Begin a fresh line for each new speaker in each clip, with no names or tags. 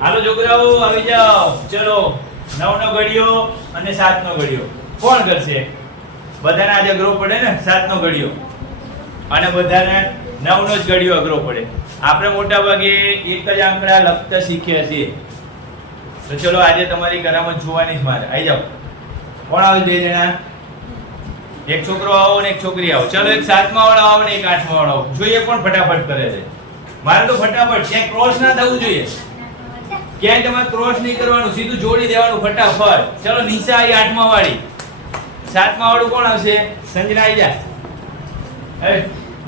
હાલો છોકરાઓ, આવી જાઓ. ચલો નવ નો ઘડિયો અને સાત નો ઘડિયો. કોણ કરશે? બધાને આજે અઘરો પડે ને? સાત નો ઘડિયો. અને બધાને નવ નો જ ઘડિયો અઘરો પડે. આપણે મોટા ભાગે એક જ આંકડા લખતા શીખ્યા છીએ. તો ચલો, આજે તમારી કરામત જોવાની જ મારે. આવી જાઓ. કોણ આવે બે જણા? એક છોકરો આવો ને એક છોકરી આવો. ચલો, એક સાતમા વાળો આવો ને એક આઠમા વાળો જોઈએ કોણ ફટાફટ કરે છે. મારે તો ફટાફટ, ક્યાંય ક્રોસ ના થવું જોઈએ. ક્યાંય તમારે ક્રોસ નહીં કરવાનું, સીધું જોડી દેવાનું ફટાફટ. ચલો નિશા આવી આઠમા વાળી સાતમા વાળું કોણ આવશે? સંજના આવી જા.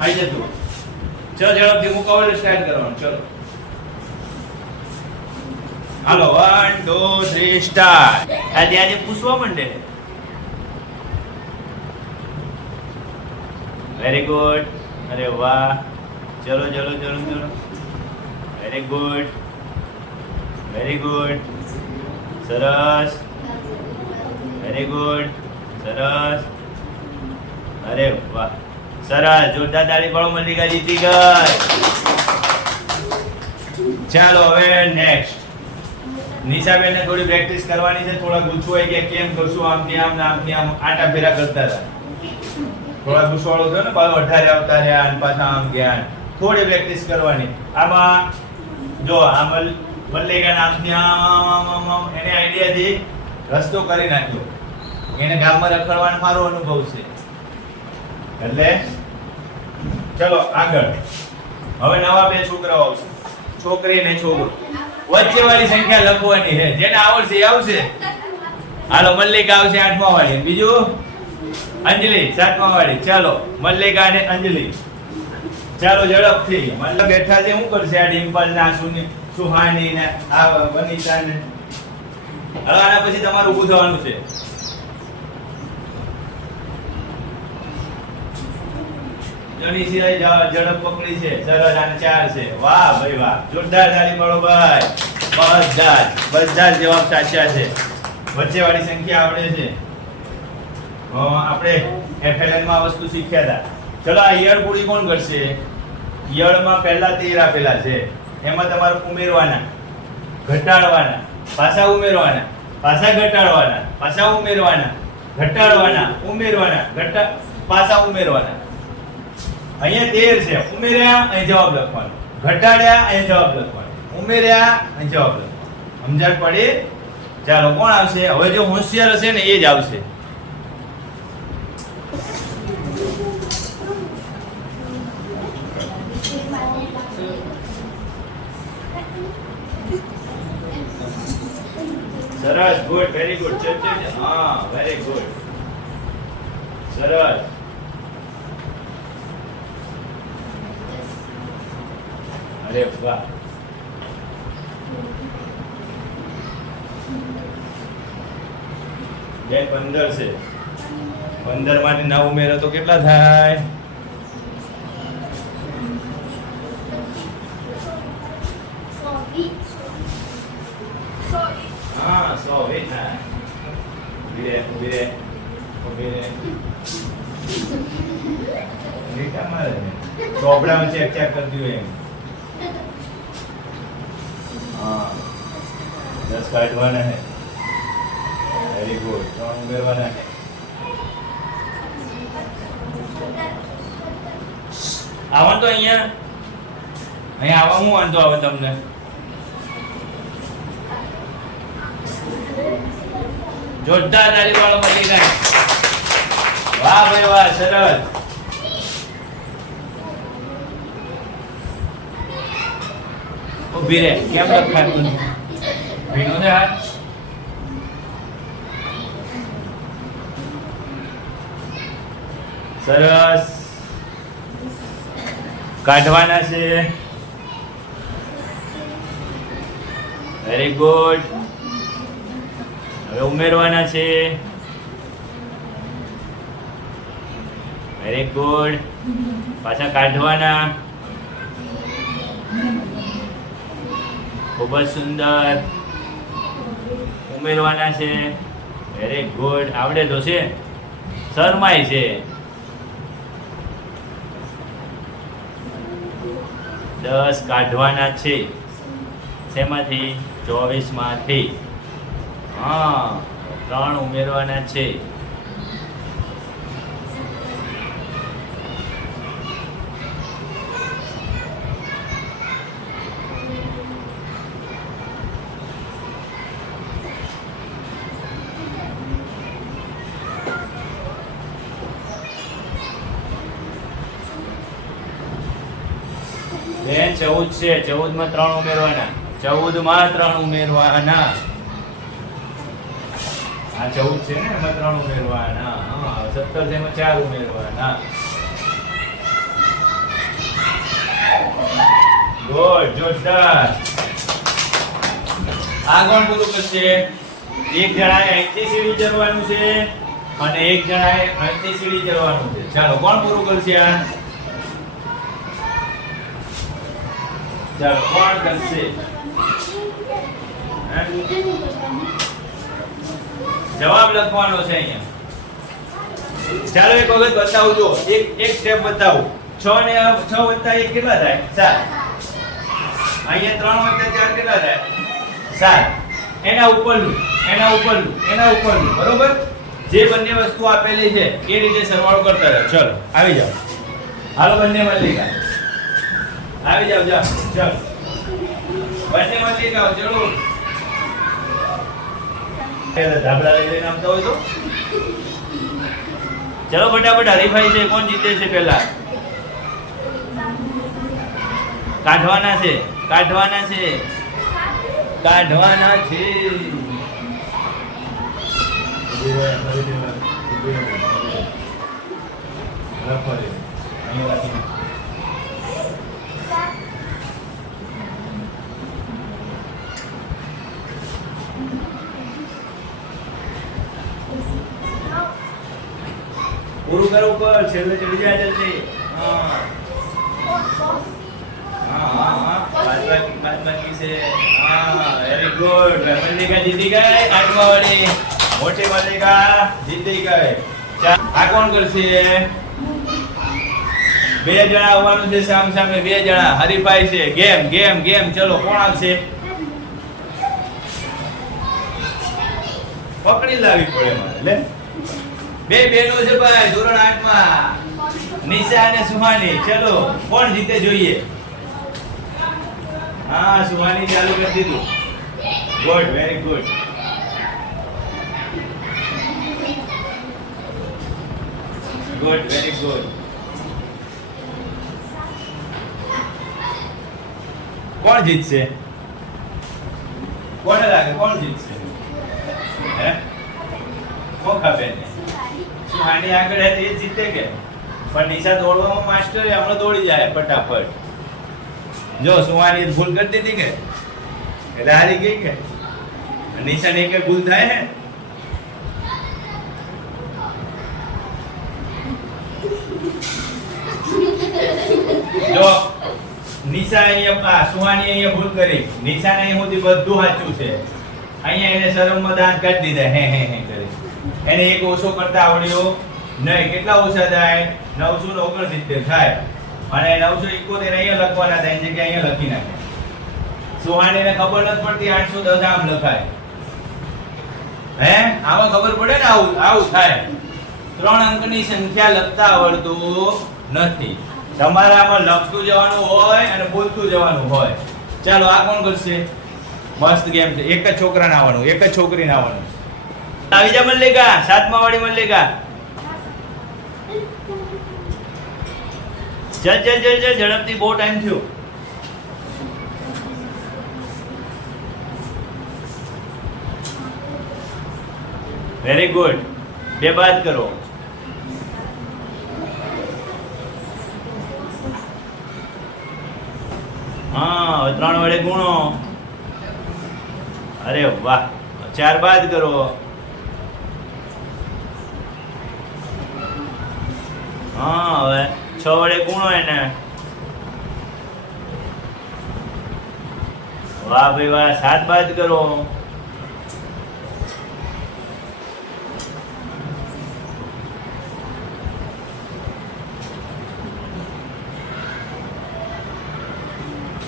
આવી જા ચલો, ઝડપથી મુકાવડે સ્ટાર્ટ કરવાનું, ચલો. હાલો વન ટુ થ્રી સ્ટાર્ટ આજે આજે પૂછવા માંડે? વેરી ગુડ અરે વાહ. ચલો ચલો ચલો ચલો. વેરી ગુડ વેરી ગુડ સરસ વેરી ગુડ સરસ અરે વાહ સરસ જોરદાર તાળી પાડો, મલ્લિકા જીતી ગઈ ચાલો હવે નેક્સ્ટ નિશાબેનને થોડી પ્રેક્ટિસ કરવાની છે, થોડા ગૂંચવાઈ ગયા, કેમ કરશું આમથી આમ, ને આમથી આમ, આટા ફેરા કરતા હતા. થોડા ગુસવાળો થયો ને, પાછો અઢારે આવતા રહ્યા અને પાછા આમ ગયા. ને. થોડી પ્રેક્ટિસ કરવાની. આમાં, જો આ મલ્લિકા નામ આમ એને આઈડિયાથી રસ્તો કરી નાખ્યો. એને ગામમાં રખડવાનો મારો અનુભવ છે. એટલે, ચલો આગળ. હવે નવા બે છોકરાઓ આવશે. છોકરી અને છોકરો. વચ્ચે વાળી સંખ્યા લખવાની છે. જેને આવડશે એ આવશે. હાલો, મલ્લિકા આવશે આઠમા વાળી. બીજું? અંજલિ, સાતમા વાળી. ચાલો, મલ્લિકા અને અંજલિ. ચાલો, ઝડપથી. મતલબ બેઠા છે, શું કરશે આ ડિમ્પલ ના સુની સુહાની ને આ વનિતા ને હળવાના પછી તમારે ઊભું થવાનું છે. જણી સિવાય ઝડપ પકડી છે, સરસ અને ચાર છે. વાહ ભાઈ વાહ, જોરદાર તાળી પાડો ભાઈ. બધા બધા જવાબ સાચા છે. વચ્ચે વાળી સંખ્યા આવડે છે. આપણે એફએલએનમાં વસ્તુ શીખ્યા હતા. ચલો આ ઈયળ પૂરી કોણ કરશે? ઈયળમાં પહેલા તેર આપેલા છે. એમાં તમારે ઉમેરવાના, ઘટાડવાના પાછા ઉમેરવાના પાછા ઘટાડવાના પાછા ઉમેરવાના, ઘટાડવાના, ઉમેરવાના, ઘટા પાછા ઉમેરવાના. અહીંયા તેર છે. ઉમેર્યા અહીં જવાબ લખવાનો. ઘટાડ્યા અહીં જવાબ લખવાનો. ઉમેર્યા અહીં જવાબ લખવાનો. સમજણ પડી? ચાલો, કોણ આવશે? હવે જો હોશિયાર હશે ને, એ જ આવશે. સરસ ગુડ વેરી ગુડ ચલ. હા વેરી ગુડ સરસ. અરે વાહ. બે પંદર છે. પંદરમાંથી નવ ઉમેરો તો કેટલા થાય હા સો વે થાય ઊભી રે ઊભી રે ઊભી રે રીટા મારે. ચોપડામાં ચેક ચેક કરતી હોય એમ. હા. દસ કાઢવાના હે. વેરી ગુડ ત્રણ ઉમેરવાના હે. આવા તો અહીંયા. અહીંયા આવવાનું વાંધો આવે તમને. જોરદાર તાળી વાળો મળી ગઈ વાહ ભાઈ, વાહ, સરસ. ઊભી રે કેમ લખાતું ભીનો ને હાથ? સરસ. કાઢવાના છે. વેરી ગુડ હવે ઉમેરવાના છે. વેરી ગુડ પાછા કાઢવાના. ખૂબ જ સુંદર. ઉમેરવાના છે. વેરી ગુડ આવડે તો છે. શરમાય છે. દસ કાઢવાના છે. શેમાંથી? ચોવીસમાંથી હા ત્રણ ઉમેરવાના છે. ચૌદ છે. ચૌદમાં ત્રણ ઉમેરવાના. ચૌદમાં ત્રણ ઉમેરવાના. આ ચૌદ છે ને, એમાં ત્રણ ઉમેરવાના. સત્તર છે એમાં ચાર ઉમેરવાના. ગુડ જોરદાર. આ કોણ પૂરું કરશે? એક જણાએ અહીંથી સીડી ચડવાનું છે અને એક જણાએ અહીંથી સીડી ચડવાનું છે. ચાલો, કોણ પૂરું કરશે આ? ચાલો, કોણ કરશે? જવાબ લખવાનો છે અહીંયા. ચાલો એક વખત બતાવું જો એક એક સ્ટેપ બતાવું. છ ને છ વત્તા એક કેટલા થાય? સાત. અહીંયા ત્રણ વત્તા ચાર કેટલા થાય? સાત. એના ઉપરનું એના ઉપરનું એના ઉપરનું, બરોબર? જે બંને વસ્તુ આપેલી છે, એ રીતે સરવાળો કરતા રહ્યો ચલો, આવી જાઓ. હાલો, બંને મલ્લિકા. આવી જાઓ જાઓ, ચલો. બંને મલ્લિકા ચલો. ધાબળા લઈ લઈને આવતા હોય તો? ચલો ફટાફટ, હરીફાઈ છે, કોણ જીતે છે પેલા કાઢવાના છે કાઢવાના છે. કાઢવાના છે પૂરું કરો ઉપર છેલ્લે ચડી જાય જલ્દી હા હા હા હા બાદ બાકી બાદ બાકી છે હા વેરી ગુડ મલ્લિકા જીતી ગઈ આઠમા વાળી મોટી મલ્લિકા જીતી આ કોણ કરશે? બે જણા આવવાનું છે સામ સામે, બે જણા. હરીફાઈ છે. Game game game. ચલો, કોણ આવશે? પકડી લાવી પડે મારે બે બેનો છે ભાઈ, ધોરણ આઠમાં. નિશા અને સુહાની. ચલો, કોણ જીતે જોઈએ? હા, સુહાની ચાલુ કરી દીધું. Good very good good very good કોણ જીતશે? કોને લાગે? કોણ જીતશે? હે? કોણ ખબર શું સુહાની આગળ હતી એ જીતે કે? પણ નિશા દોડવામાં માસ્ટર હમણાં દોડી જાય ફટાફટ. જો સુહાની ભૂલ કરી દીધી કે? એટલે હારી ગઈ કે? નિશા એક ભૂલ થાય હે જો નિશા અહીંયા સુહાની અહીંયા ભૂલ કરી. નિશા ને સુધી બધું સાચું છે. અહીંયા એને શરમમાં દાંત કાઢી દીધા, હે હે હે કરી. એને એક ઓછો કરતા આવડ્યો નહીં. કેટલા ઓછા થાય? નવસો ને ઓગણસિત્તેર થાય. અને નવસો એકોતેર અહીંયા લખવાના થાય, એની જગ્યાએ અહીંયા લખી નાખે. સુહાણીને ખબર નથી પડતી આઠસો દસ આમ લખાય. હે? આમાં ખબર પડે ને આવું આવું થાય. ત્રણ અંકની સંખ્યા લખતા આવડતું નથી. તમારામાં લખતું જવાનું હોય અને બોલતું જવાનું હોય. ચાલો, આ કોણ કરશે? મસ્ત ગેમ છે. એક જ છોકરાને આવવાનું, એક જ છોકરીને આવવાનું. આવી જા મલ્લિકા, સાતમા વાળી મલ્લિકા. ચલ ચલ ચલ ચલ, ઝડપથી બહુ ટાઈમ થયો. વેરી ગુડ બે બાદ કરો. હા ત્રણ વડે ગુણો. અરે વાહ, ચાર બાદ કરો. હા, હવે છ વડે ગુણો એને. વાહ ભાઈ, વાહ, સાત બાદ કરો.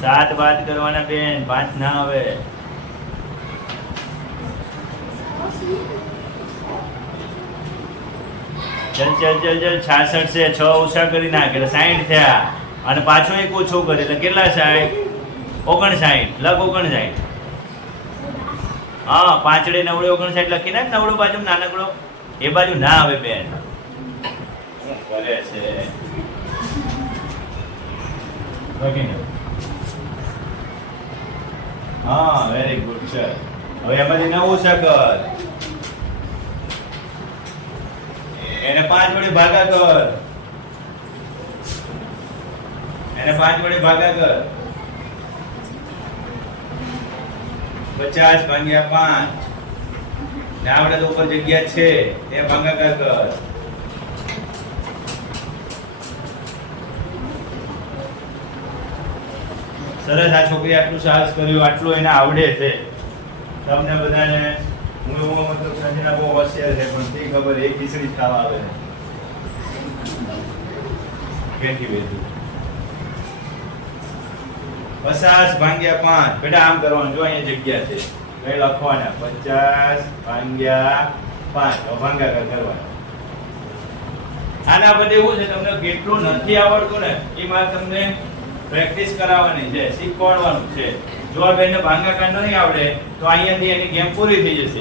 સાત વાત કરવાના બેન, પાંચ ના આવે. ચલ ચલ ચલ ચલ, છાસઠ છે, છ ઓછા કરી નાખે, એટલે સાઈઠ થયા. અને પાછો એક ઓછો કરે, એટલે કેટલા સાઈઠ? ઓગણસાઠ લખ ઓગણસાઠ હા, પાંચડે નવડે ઓગણસાઠ લખી નાખ, નવડો બાજુ નાનકડો. એ બાજુ ના આવે બેન. કરે છે. હા વેરી ગુડ છે. હવે એમાંથી નવું ઓછા કર એને પાંચ વડે ભાગા કર એને પાંચ વડે ભાગા કર પચાસ ભાગ્યા પાંચ. ને આપણે તો ઉપર જગ્યા છે, એ ભાગાકાર કર સરસ આ છોકરી આટલું સાહસ કર્યું, આટલું એને આવડે છે. તમને બધાને, હું એવું મતલબ સંજના બહુ હોશિયાર છે, પણ તે ખબર, એ ખીચડી ખાવા આવે કેટલી બેઠી પચાસ ભાંગ્યા પાંચ. બેટા, આમ કરવાનું, જો અહીંયા જગ્યા છે. કઈ લખવાના, પચાસ ભાંગ્યા પાંચ. ભાગાકાર કરવાના. આના બધે એવું છે, તમને કેટલું નથી આવડતું ને એ મારે તમને પ્રેક્ટિસ કરાવવાની છે, શીખવાડવાનું છે. જો આ બેનને ભાંગાકાર નહીં આવડે, તો અહીંયાથી એની ગેમ પૂરી થઈ જશે.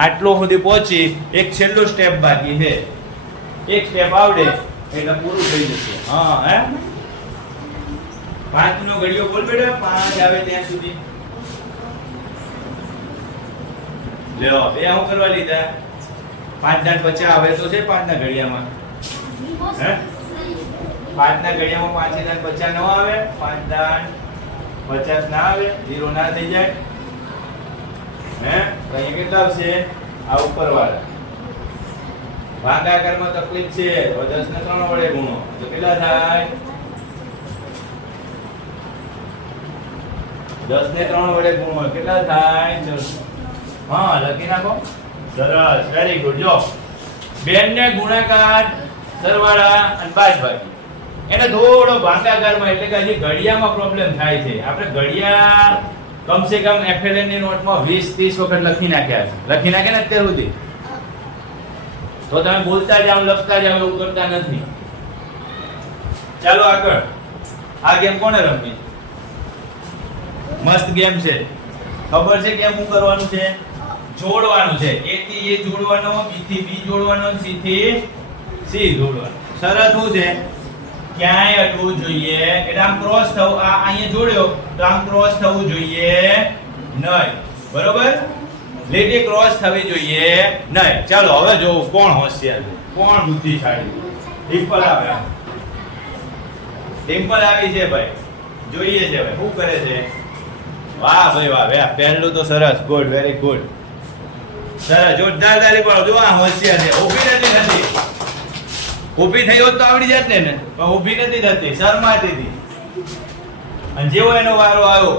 આટલો સુધી પહોંચી, એક છેલ્લો સ્ટેપ બાકી છે. એક સ્ટેપ આવડે, એટલે પૂરું થઈ જશે. હા, હે? પાંચ નો ઘડિયો બોલ બેટા, પાંચ આવે ત્યાં સુધી. લ્યો બે હું કરવા લીધા? પાંચ દાંત પછી આવે તો છે પાંચ ના ઘડિયામાં. હે? પાંચ ના ઘડિયામાં પાંચ દાન પચાસ ન આવે. પાંચ દાન પચાસ ના આવે જીરો ના થઈ જાય. હે? તો અહીંયા કેટલા આવશે? આ ઉપર વાળા ભાગાકારમાં તકલીફ છે. તો દસ ને ત્રણ વડે ગુણો. તો કેટલા થાય? દસ ને ત્રણ વડે ગુણો. કેટલા થાય. હા લખી નાખો. સરસ. વેરી ગુડ જો. બેન ને ગુણાકાર સરવાળા અને બાદબાકી એને થોડો ભાગાકારમાં એટલે કે હજી ઘડિયામાં પ્રોબ્લેમ થાય છે. આપણે ઘડિયા કમસે કમ એફએલએનની નોટમાં 20 30 વખત લખી નાખ્યા છે. લખી નાખ્યા ને અત્યાર સુધી. તો તમે બોલતા જાઓ, લખતા જાઓ, એવું કરતા નથી. ચાલો આગળ. આ ગેમ કોને રમવી મસ્ત ગેમ છે. ખબર છે કેમ હું કરવાનું છે? જોડવાનું છે. એ થી એ જોડવાનો બી થી બી જોડવાનો સી થી સી જોડવાનો. શરત શું છે? ક્યાંય અટવું જોઈએ? એટલે આમ ક્રોસ થવું, આ અહીંયા જોડ્યો, તો આમ ક્રોસ થવું જોઈએ નહીં. બરોબર? લીટી ક્રોસ થવી જોઈએ નહીં. ચાલો, હવે જોવું, કોણ હોશિયાર કોણ બુદ્ધિશાળી? ડિમ્પલ આવે ડિમ્પલ આવી છે ભાઈ. જોઈએ છે ભાઈ, શું કરે છે? વાહ ભાઈ, વાહ વાહ પહેલું તો સરસ. ગુડ વેરી ગુડ સરસ, જોરદાર તારી પણ જો આ હોશિયાર છે. ઊભી નથી. થતી ઊભી થઈ હોત તો આવડી જાત ને પણ ઊભી નથી થતી, શરમાતી હતી. અને જેવો એનો વારો આવ્યો,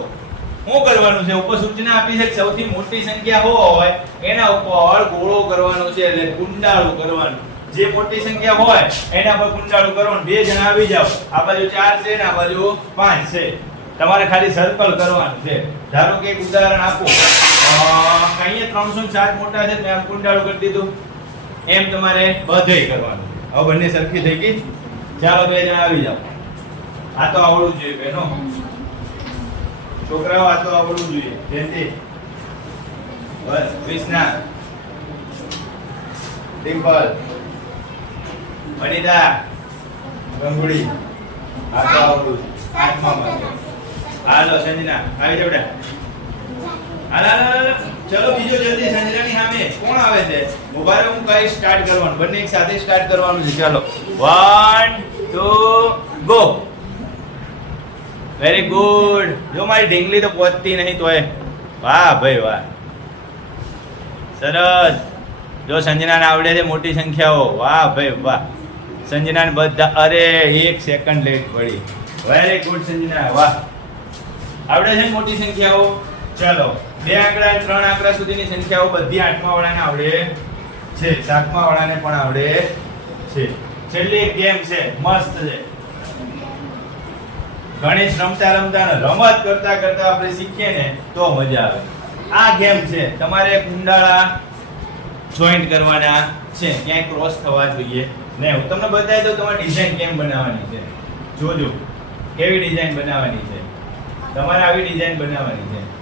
શું કરવાનું છે? ઉપર સૂચના આપી છે સૌથી મોટી સંખ્યા હોય? એના ઉપર ગોળો કરવાનો છે એટલે કુંડાળું કરવાનું. જે મોટી સંખ્યા હોય, એના પર કુંડાળું કરવાનું. બે જણા આવી જાવ આ બાજુ ચાર છે ને આ બાજુ પાંચ છે. તમારે ખાલી સર્કલ કરવાનું છે. ધારો કે એક ઉદાહરણ આપો. અહીંયા ત્રણસો સાત મોટા છે મેં કુંડાળું કરી દીધું. એમ તમારે બધે કરવાનું. હવે બંને સરખી થઈ ગઈ. ચાલો બે જણા આવી જાઓ. આ તો આવડવું જોઈએ બહેનો છોકરાઓ આ તો આવડવું જોઈએ. જેથી બસ કૃષ્ણા ડિમ્પલ. વનિતા ગંગુડી. આ તો માટે હાલો સંજના આવી જાવ બેટા. હાલ, હાલ. ચલો બીજો જલ્દી સંજરાની સામે. કોણ આવે છે? ઊભા હું કઈ સ્ટાર્ટ કરવાનું. બંને એક સાથે સ્ટાર્ટ કરવાનું છે. ચાલો. One two go very good જો મારી ઢીંગલી તો પહોંચતી નહીં તોય. વાહ ભાઈ વાહ. સરસ. જો સંજનાને આવડે છે મોટી સંખ્યાઓ. વાહ ભાઈ વાહ. સંજનાને બધા અરે, એક સેકન્ડ લેટ પડી. Very good Sanjana. વાહ. આવડે છે મોટી સંખ્યાઓ? ચાલો. બે આંકડા ત્રણ આંકડા સુધીની સંખ્યાઓ બધી આઠમા વાળાને આવડે છે. સાતમા વાળાને પણ આવડે છે. છેલ્લી એક ગેમ છે. મસ્ત છે. ગણેશ રમતા રમતા રમત કરતા કરતા આપણે શીખીએ ને તો મજા આવે. આ ગેમ છે. તમારે કુંડાળા જોઈન્ટ કરવાના છે. ક્યાંય ક્રોસ થવા જોઈએ ને હું તમને બતાવી દઉં તમારે ડિઝાઇન કેમ બનાવવાની છે. જોજો. કેવી ડિઝાઇન બનાવવાની છે? તમારે આવી ડિઝાઇન બનાવવાની છે.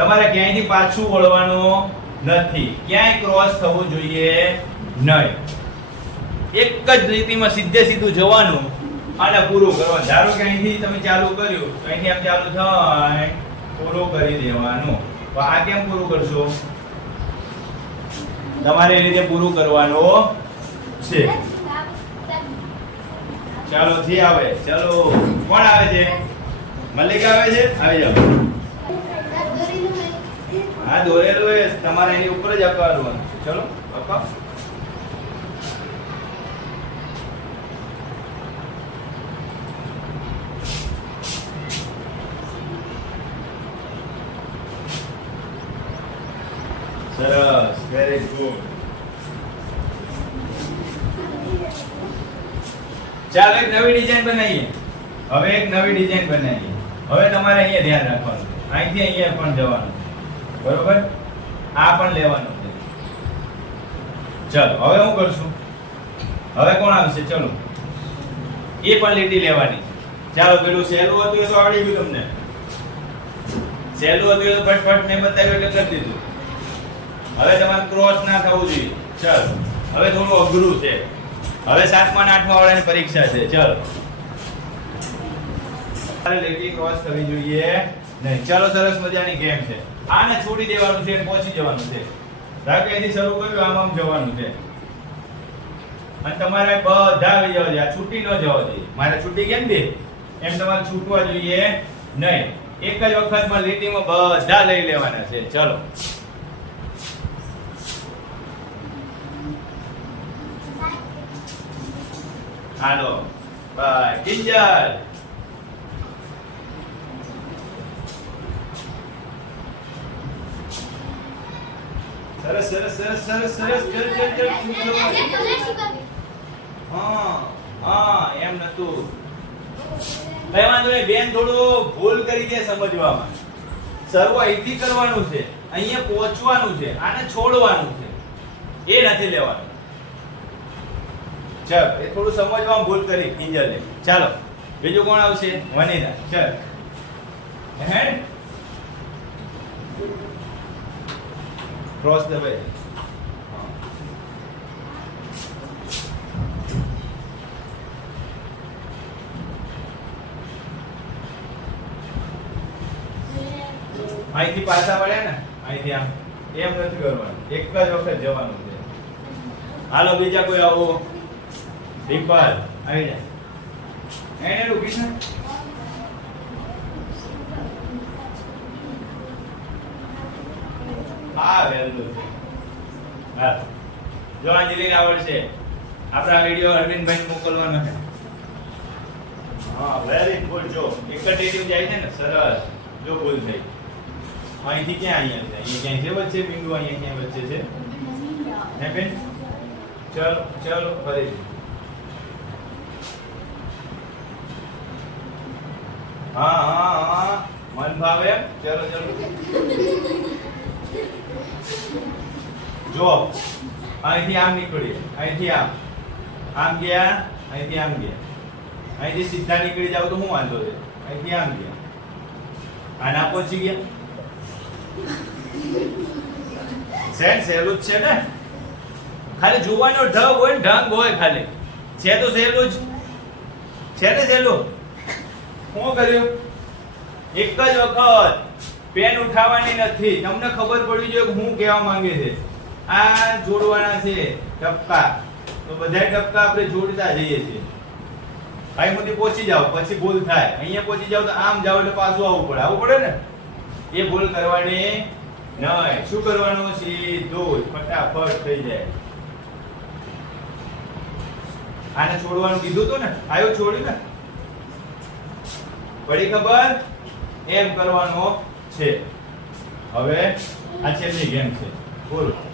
તમારે ક્યાંયથી પાછું વળવાનું નથી. ક્યાંય ક્રોસ થવું જોઈએ નહીં. એક જ લીટીમાં સીધે સીધું જવાનું અને પૂરું કરવાનું. ધારો કે અહીંથી તમે ચાલુ કર્યું, તો અહીંથી આમ ચાલુ થાય, પૂરું કરી દેવાનું. તો આ કેમ પૂરું કરશો? તમારે એ રીતે પૂરું કરવાનું છે. ચાલો થી આવે, ચાલો. કોણ આવે છે? મલ્લિક આવે છે? આવી જાઓ. હા દોરેલું એ તમારે એની ઉપર જ આપવાનું. ચલો અપાવ સરસ વેરી ગુડ ચાલો, એક નવી ડિઝાઇન બનાવીએ. હવે એક નવી ડિઝાઇન બનાવીએ. હવે તમારે અહીંયા ધ્યાન રાખવાનું. અહીંથી અહીંયા પણ જવાનું. બરોબર? આ પણ લેવાનું છે. ચલો, હવે હું કરશું? હવે કોણ આવશે? ચલો. એ પણ લીટી લેવાની ચાલો, પેલું સહેલું હતું એ તો આવડી ગયું તમને. સહેલું હતું એ તો ફટફટ ને બતાવ્યું એટલે કરી દીધું. હવે તમારે ક્રોસ ના થવું જોઈએ. ચલ, હવે થોડું અઘરું છે. હવે સાતમા અને આઠમા વાળાની પરીક્ષા છે. ચાલો. લીટી ક્રોસ થવી જોઈએ. નહીં, ચાલો સરસ મજાની ગેમ છે. આને છોડી દેવાનું છે પહોંચી જવાનું છે. અહીંથી શરૂ કર્યું, આમ આમ જવાનું છે. અને તમારે બધા આવી જવા જોઈએ છૂટી ન જવા જોઈએ. મારે છૂટી કેમ દે? એમ તમારે છૂટવા જોઈએ નહીં. એક જ વખતમાં લીટીમાં બધા લઈ લેવાના છે. ચલો. હાલો. બાય કિંજલ. સરસ સરસ સરસ સરસ સરસ ચલ. ચલ ચલ છૂટો. હા હા એમ નતું. કઈ વાંધો નહીં બેન થોડું ભૂલ કરી દે સમજવામાં. સર્વ અહીંથી કરવાનું છે અહીંયા પહોંચવાનું છે આને છોડવાનું છે. એ નથી લેવાનું. ચલ એ થોડું સમજવામાં ભૂલ કરી કિંજલે ચાલો બીજું કોણ આવશે? વનીલા. ચાલ. હે? ક્રોસ ધ વે અહીંથી પાછા વળ્યા ને, અહીંથી આમ, એમ નથી કરવાનું. એક જ વખત જવાનું છે. હાલો, બીજા કોઈ આવો. ડિમ્પલ આવી જા. એને ઊભી છે હા વહેલું હા. જો અંજલિ રાવળ છે. આપણા વિડિયો અરવિંદભાઈ મોકલવાનો છે. હા વેરી ગુડ જો, એક જ ટેટીવ જાય છે ને, સરસ. જો ભૂલ થઈ. અહીંથી ક્યાં અહીંયા છે? અહીંયા ક્યાંય છે વચ્ચે? બિંદુ અહીંયા ક્યાંય વચ્ચે છે? હે, બેન? ચલો ફરી. હા હા હા. મન ભાવે? ચલો ચલો. જો અહીંથી આમ નીકળી અહીંથી આમ. આમ ગયા, અહીંથી આમ ગયા. અહીંથી સીધા નીકળી જાવ તો હું વાંધો છે અહીંથી આમ ગયા. આના પહોંચી ગયા. સેન સહેલું જ છે ને? ખાલી જોવાનો ઢગ હોય ને ઢંગ હોય ખાલી. છે તો સહેલું જ. છે ને સહેલું? શું કર્યું? એક જ વખત. પેન ઉઠાવવાની નથી. તમને ખબર પડવી જોઈએ હું કહેવા માંગે છે. આ જોડવાના છે ટપકા. તો બધા ટપકા આપણે જોડતા જઈએ છીએ. ભાઈ સુધી પહોંચી જાઓ પછી ભૂલ થાય. અહીંયા પહોંચી જાઓ તો આમ જાઓ એટલે પાછું આવવું પડે. આવવું પડે ને? એ ભૂલ કરવાની નહીં. શું કરવાનું? સીધું ફટાફટ થઈ જાય. આને છોડવાનું કીધું તું ને? આવ્યો છોડ્યું ને? પડી ખબર? એમ કરવાનો છે. હવે આ છેલ્લી ગેમ છે. બોલો.